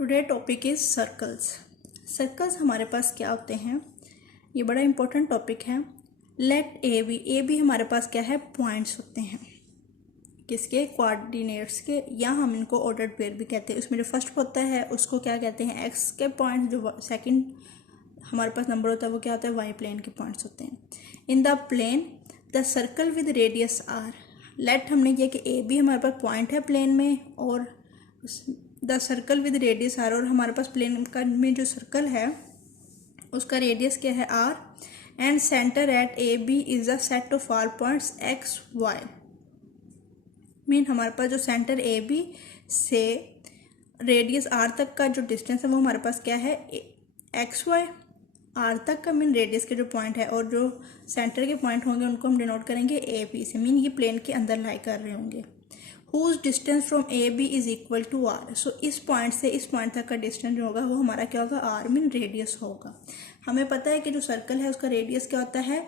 Today topic is circles. Circles हमारे पास क्या होते हैं, ये बड़ा इंपॉर्टेंट टॉपिक है। लेट ए बी हमारे पास क्या है, पॉइंट्स होते हैं किसके, कोऑर्डिनेट्स के, या हम इनको ऑर्डर्ड पेयर भी कहते हैं। उसमें जो फर्स्ट होता है उसको क्या कहते हैं, एक्स के पॉइंट। जो सेकंड हमारे पास नंबर होता है वो क्या होता है, वाई प्लेन के पॉइंट्स होते हैं। In the plane the circle with radius r. Let हमने किया कि ए बी हमारे पास पॉइंट है प्लेन में, और the circle with radius r, और हमारे पास प्लेन का में जो सर्कल है उसका रेडियस क्या है, r, and centre at a B is a set of all points x y. Mean हमारे पास जो सेंटर ए बी से रेडियस आर तक का जो डिस्टेंस है वो हमारे पास क्या है, एक्स वाई। आर तक का मीन रेडियस के जो पॉइंट है, और जो सेंटर के पॉइंट होंगे उनको हम डिनोट करेंगे ए बी से। मीन ये प्लेन के अंदर लाई कर रहे होंगे। Whose distance from A B is equal to R. So इस पॉइंट से इस पॉइंट तक का डिस्टेंस जो होगा वो हमारा क्या होगा, आर मीन रेडियस होगा। हमें पता है कि जो सर्कल है उसका रेडियस क्या होता है,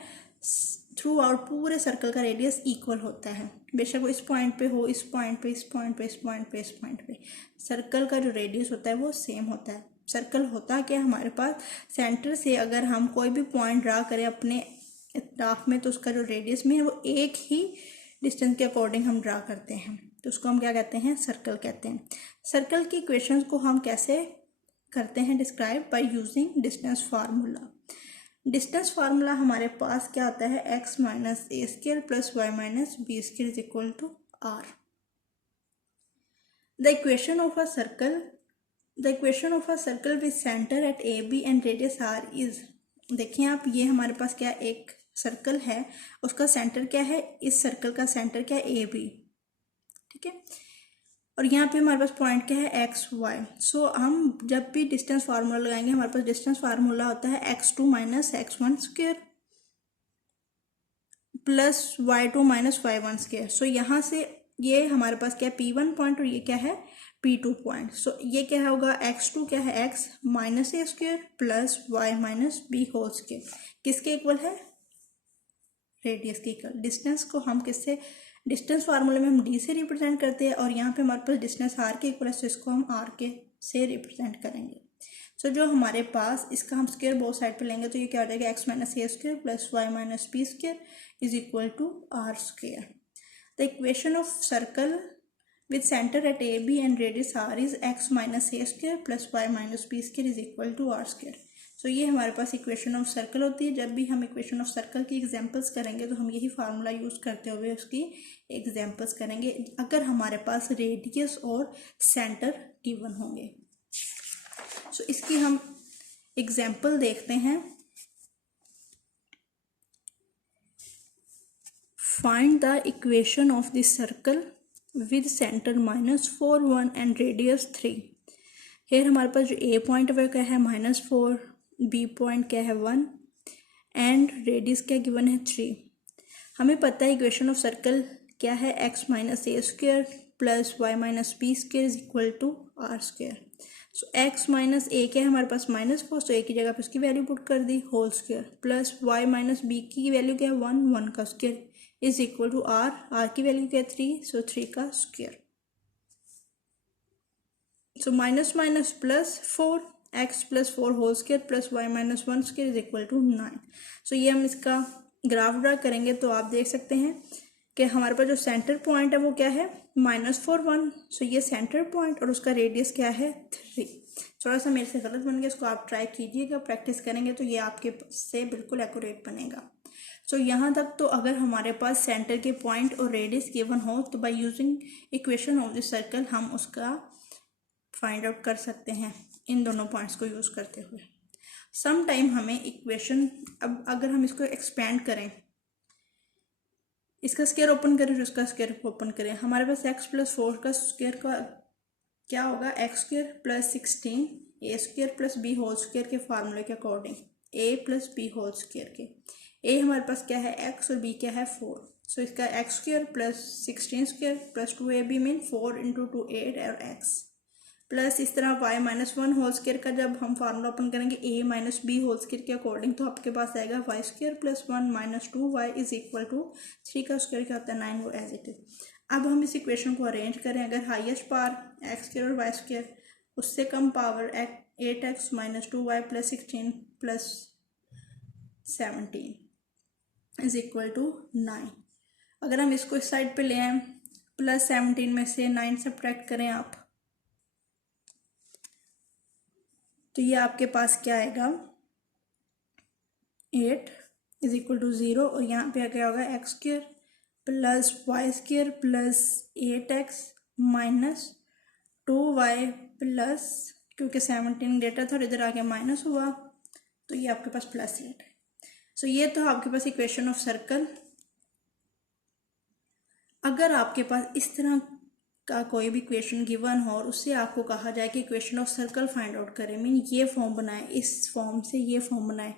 थ्रू आउट पूरे सर्कल का रेडियस इक्वल होता है। बेशक वो इस पॉइंट पे हो, इस पॉइंट पे, इस पॉइंट पे, इस पॉइंट पे, इस पॉइंट पे, सर्कल का जो रेडियस होता है वो सेम होता है। सर्कल होता क्या हमारे पास, सेंटर से अगर हम कोई भी पॉइंट ड्रा करें अपने ग्राफ में तो उसका जो रेडियस में है वो एक ही डिस्टेंस के अकॉर्डिंग हम ड्रा करते हैं, तो उसको हम क्या कहते हैं, सर्कल कहते हैं। सर्कल की इक्वेशंस को हम कैसे करते हैं describe, by using distance formula. Distance formula हमारे पास क्या आता है, x minus a square plus y minus b square is equal to r. The equation of a circle with centre at a b and radius r is. देखिए आप, ये हमारे पास क्या एक सर्कल है, उसका सेंटर क्या है, इस सर्कल का सेंटर क्या है, ए बी, ठीक है। और यहाँ पे हमारे पास पॉइंट क्या है, एक्स वाई। सो हम जब भी डिस्टेंस फार्मूला लगाएंगे हमारे पास डिस्टेंस फार्मूला होता है x two minus x one square plus y two minus y one square. So यहाँ से ये हमारे पास क्या है, पी वन पॉइंट, और ये क्या है, पी टू पॉइंट। सो ये क्या होगा, एक्स टू क्या है, x minus a square plus y minus b whole square, किसके इक्वल है, रेडियस के इक्वल। डिस्टेंस को हम किससे, डिस्टेंस फार्मूले में हम डी से रिप्रेजेंट करते हैं, और यहाँ पे हमारे पास डिस्टेंस आर के इक्वल है, तो इसको हम आर के से रिप्रेजेंट करेंगे। सो जो हमारे पास इसका हम स्क्वायर बोथ साइड पे लेंगे तो ये क्या हो जाएगा, x minus a square plus y minus b square is equal to r square. The equation of circle with centre at a b and radius r is x minus a square plus y minus b square is equal to r square. So ये हमारे पास equation of circle होती है। जब भी हम equation of circle की examples करेंगे तो हम यही फार्मूला यूज़ करते हुए उसकी एग्जांपल्स करेंगे, अगर हमारे पास रेडियस और सेंटर गिवन होंगे। सो इसकी हम एग्जांपल देखते हैं। Find the equation of the circle with centre -4 1 and radius 3। Here हमारे पास जो ए पॉइंट है क्या है, -4, बी पॉइंट क्या है 1, एंड रेडियस क्या गिवन है 3। हमें पता है इक्वेशन ऑफ सर्कल क्या है, x minus a square plus y minus b square is equal to r square. So x minus a क्या है हमारे पास -4, तो ए की जगह पे उसकी वैल्यू पुट कर दी, whole square, plus y minus b की वैल्यू क्या है 1, 1 का square is equal to r की वैल्यू क्या है 3, सो 3 का square. So minus minus plus 4, x plus 4 whole square plus y minus 1 square is equal to 9। So ये हम इसका ग्राफ ड्रा करेंगे तो आप देख सकते हैं कि हमारे पास जो सेंटर पॉइंट है वो क्या है, -4 1। सो ये सेंटर पॉइंट और उसका रेडियस क्या है 3। थोड़ा सा मेरे से गलत बन गया, इसको आप ट्राई कीजिएगा, प्रैक्टिस करेंगे तो ये आपके से बिल्कुल एक्यूरेट बनेगा। सो यहाँ तक तो अगर हमारे पास सेंटर के पॉइंट और रेडियस गिवन हो तो by using equation of the circle हम उसका फाइंड आउट कर सकते हैं इन दोनों पॉइंट्स को यूज़ करते हुए। सम टाइम हमें इक्वेशन, अब अगर हम इसको एक्सपेंड करें, इसका स्क्वायर ओपन करें और उसका स्क्वायर ओपन करें, हमारे पास एक्स प्लस 4 का स्क्वायर का क्या होगा, x square plus 16 a square plus b whole square के फार्मूले के according, a plus b whole square के। ए हमारे पास क्या है एक्स और बी क्या है 4। सो इसका x square plus 16 square plus 2ab mean 4 into 2 8 और एक्स, प्लस इस तरह y माइनस 1 होल स्क्वायर का जब हम फार्मूला ओपन करेंगे a minus b whole square के अकॉर्डिंग तो आपके पास आएगा y square plus 1 minus 2y is equal to 3 का स्क्वायर क्या होता है 9, वो एज इट इज। अब हम इस इक्वेशन को अरेंज करें, अगर हाईएस्ट पावर एक्स स्क्वायर और वाई स्क्वायर उससे कम power 8x minus 2y plus 16 plus 17 is equal to 9। अगर हम इसको इस साइड पे ले आए, प्लस 17 में से 9 सब्ट्रैक्ट करें आप, तो ये आपके पास क्या आएगा, 8 इज इक्वल टू 0, और यहाँ पे क्या होगा x square plus y square plus 8x minus 2y plus, क्योंकि 17 ग्रेटर था और इधर आके माइनस हुआ, तो ये आपके पास प्लस 8 है। सो ये तो आपके पास इक्वेशन ऑफ सर्कल। अगर आपके पास इस तरह का कोई भी इक्वेशन गिवन हो और उससे आपको कहा जाए कि equation of circle find out करें, मीन ये फॉर्म बनाए, इस फॉर्म से ये फॉर्म बनाए,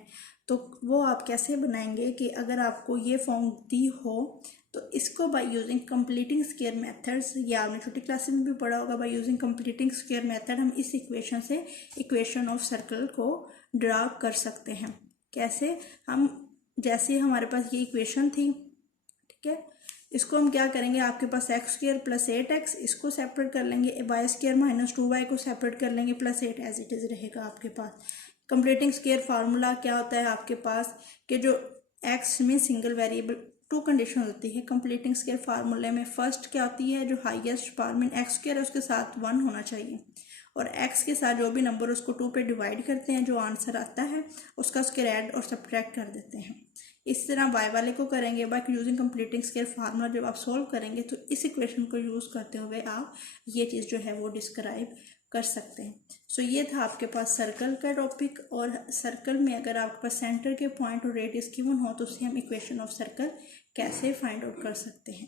तो वो आप कैसे बनाएंगे कि अगर आपको ये फॉर्म दी हो तो इसको by using completing square methods, या आपने छोटी क्लासेस में भी पढ़ा होगा, by using completing square method हम इस इक्वेशन से इक्वेशन ऑफ सर्कल को ड्रा कर सकते हैं। कैसे, हम जैसे हमारे पास ये इक्वेशन थी, ठीक है, इसको हम क्या करेंगे, आपके पास एक्स स्क्वायर प्लस 8x, इसको सेपरेट कर लेंगे, वाई स्क्वायर माइनस 2y को सेपरेट कर लेंगे, प्लस 8 एज इट इज़ रहेगा आपके पास। कंप्लीटिंग स्क्वायर फार्मूला क्या होता है आपके पास कि जो x में सिंगल वेरिएबल, टू कंडीशन होती है कंप्लीटिंग स्क्वायर फार्मूले में। फर्स्ट क्या होती है, जो highest power mean x square है उसके साथ 1 होना चाहिए, और x के साथ जो भी नंबर उसको 2 पे डिवाइड करते हैं, जो आंसर आता है उसका स्क्वायर ऐड और सब्ट्रैक्ट कर देते हैं। इस तरह y वाले को करेंगे by using completing square formula. जब आप सॉल्व करेंगे तो इस इक्वेशन को यूज़ करते हुए आप ये चीज़ जो है वो डिस्क्राइब कर सकते हैं। सो ये था आपके पास सर्कल का टॉपिक, और सर्कल में अगर आपके पास सेंटर के पॉइंट और रेडियस गिवन हो तो उससे हम इक्वेशन ऑफ सर्कल कैसे फाइंड आउट कर सकते हैं।